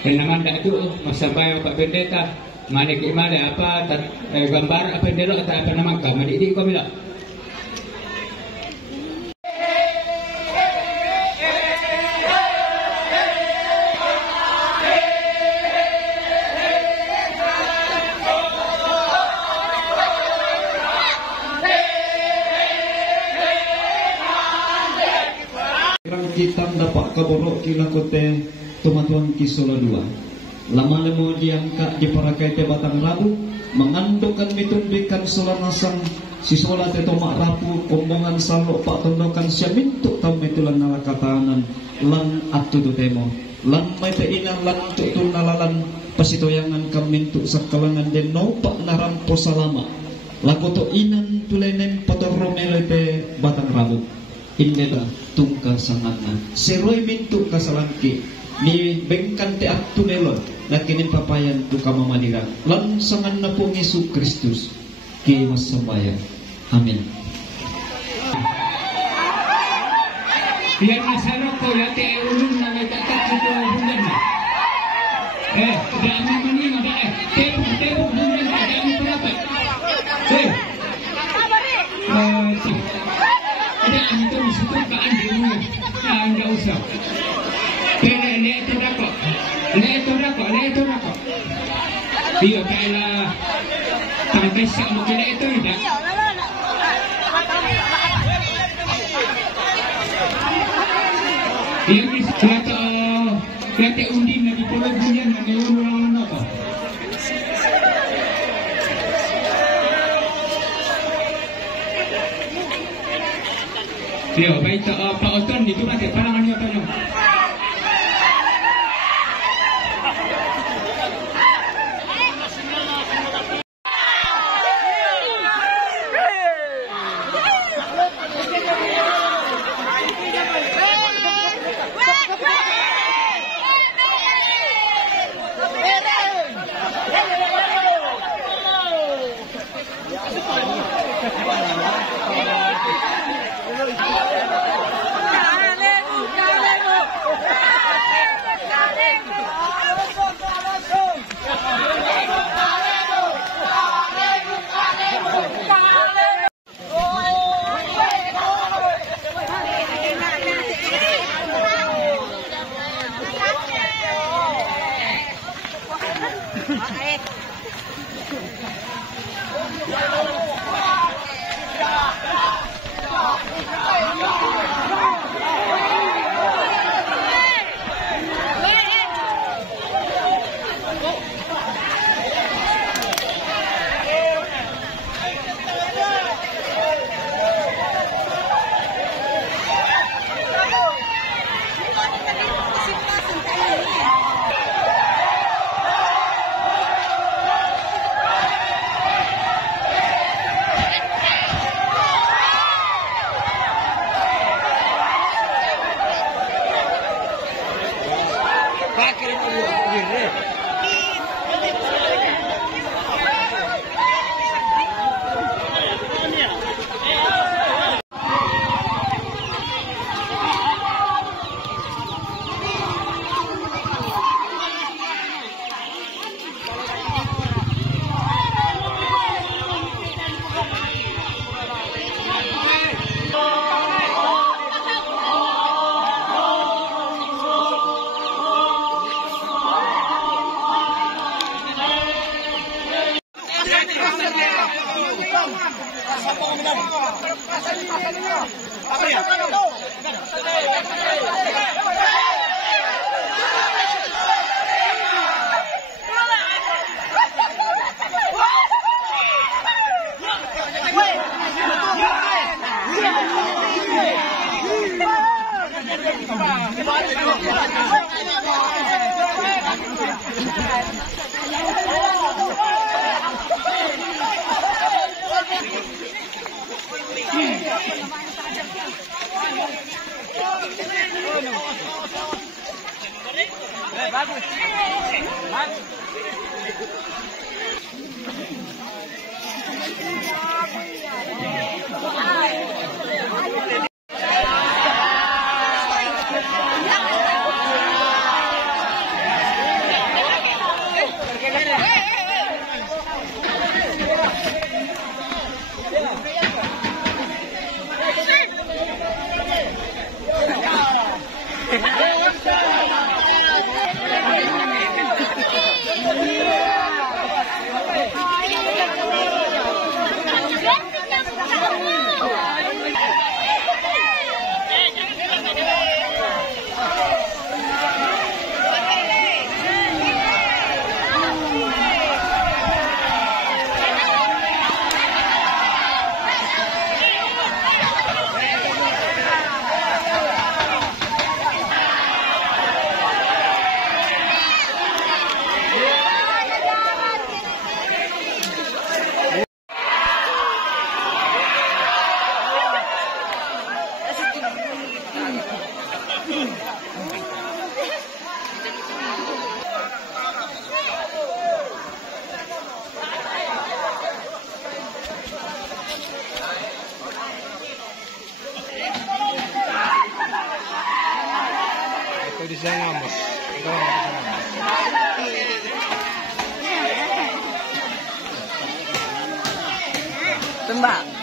Dan naman itu masabay Pak Pendeta manik imale apa gambar apa delo atau apa nama kami di kami lah. Kita dapat kaborok kila kote tumatuan kisola 2 lama lemo diangkat di parakai te batang labu mengandungkan mitumbikan sola nasang si sola te tomak rapu kombongan salok pak tondokan sia mintuk tau metulan nala katahanan lang atu tu temo lang mai te inang lang tu nalalan pasitoyangan kam mintuk sakalangan den no pak narampo salama lakoto inan tulenem patoromelo te batang labu indela tungka sangatna seroy mintu kasalangki ni bengkan te aktu nelon nakinin papayan tu kama madira langsangan na po Yesus Kristus ki masambaya amin. Biar masalah ko yate ulun na nagtatak sa bulan na dami manino tepo bulan na dami perapat ada itu mesti kaan dulu enggak usah leto rako dia kala tangkis sama kira itu tidak dia mesti kata undi na di pulau bunyan na niluluan apa dia baik Pak Oton itu nanti parangan dia tanya. di sini ngambek. Tembak.